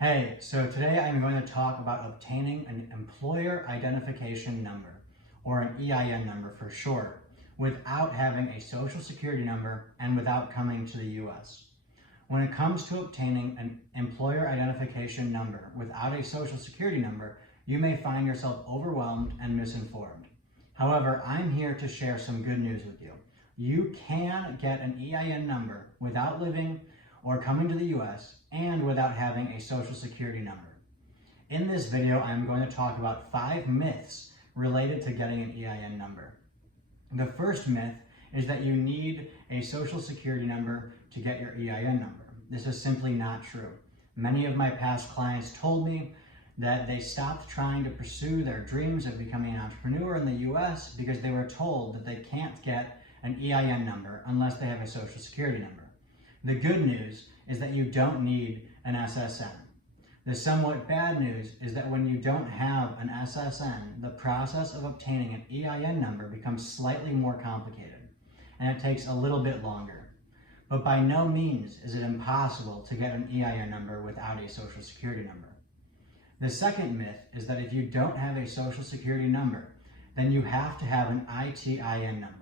Hey, so today I'm going to talk about obtaining an employer identification number, or an EIN number for short, without having a social security number and without coming to the US. When it comes to obtaining an employer identification number without a social security number, you may find yourself overwhelmed and misinformed. However, I'm here to share some good news with you. You can get an EIN number without living or coming to the US and without having a social security number. In this video, I'm going to talk about 5 myths related to getting an EIN number. The first myth is that you need a social security number to get your EIN number. This is simply not true. Many of my past clients told me that they stopped trying to pursue their dreams of becoming an entrepreneur in the US because they were told that they can't get an EIN number unless they have a social security number. The good news is that you don't need an SSN. The somewhat bad news is that when you don't have an SSN, the process of obtaining an EIN number becomes slightly more complicated, and it takes a little bit longer. But by no means is it impossible to get an EIN number without a social security number. The second myth is that if you don't have a social security number, then you have to have an ITIN number.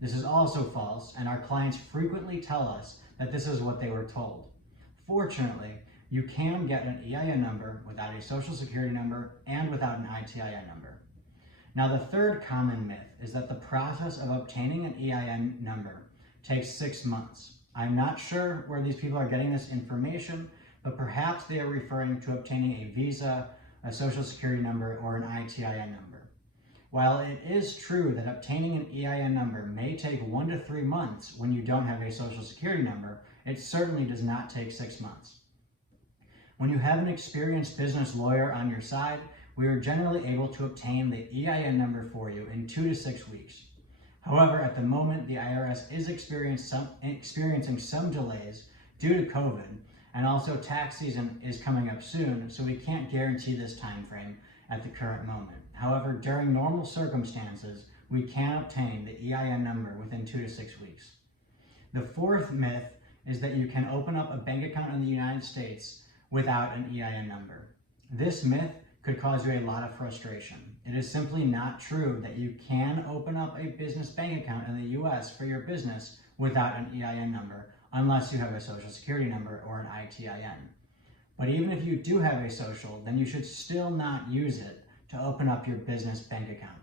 This is also false, and our clients frequently tell us that this is what they were told. Fortunately, you can get an EIN number without a social security number and without an ITIN number. Now, the third common myth is that the process of obtaining an EIN number takes 6 months. I'm not sure where these people are getting this information, but perhaps they are referring to obtaining a visa, a social security number, or an ITIN number. While it is true that obtaining an EIN number may take 1 to 3 months when you don't have a social security number, it certainly does not take 6 months. When you have an experienced business lawyer on your side, we are generally able to obtain the EIN number for you in 2 to 6 weeks. However, at the moment, the IRS is experiencing some delays due to COVID, and also tax season is coming up soon, so we can't guarantee this time frame at the current moment. However, during normal circumstances, we can obtain the EIN number within 2 to 6 weeks. The fourth myth is that you can open up a bank account in the United States without an EIN number. This myth could cause you a lot of frustration. It is simply not true that you can open up a business bank account in the US for your business without an EIN number, unless you have a social security number or an ITIN. But even if you do have a social, then you should still not use it to open up your business bank account.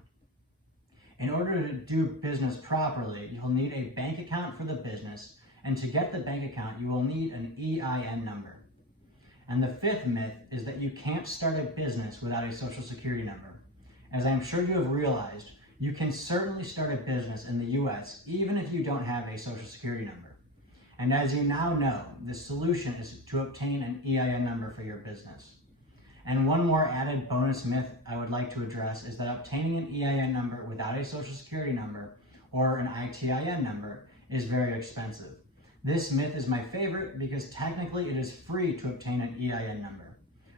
In order to do business properly, you'll need a bank account for the business, and to get the bank account, you will need an EIN number. And the fifth myth is that you can't start a business without a social security number. As I'm sure you have realized, you can certainly start a business in the US even if you don't have a social security number. And as you now know, the solution is to obtain an EIN number for your business. And one more added bonus myth I would like to address is that obtaining an EIN number without a social security number or an ITIN number is very expensive. This myth is my favorite because technically it is free to obtain an EIN number.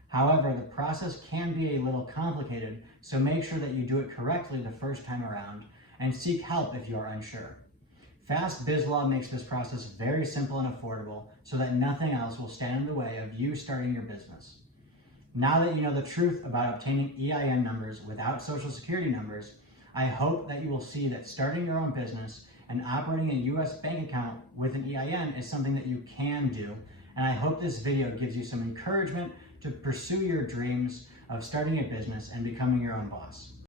However, the process can be a little complicated, so make sure that you do it correctly the first time around and seek help if you are unsure. FastBizLaw makes this process very simple and affordable so that nothing else will stand in the way of you starting your business. Now that you know the truth about obtaining EIN numbers without social security numbers, I hope that you will see that starting your own business and operating a US bank account with an EIN is something that you can do, and I hope this video gives you some encouragement to pursue your dreams of starting a business and becoming your own boss.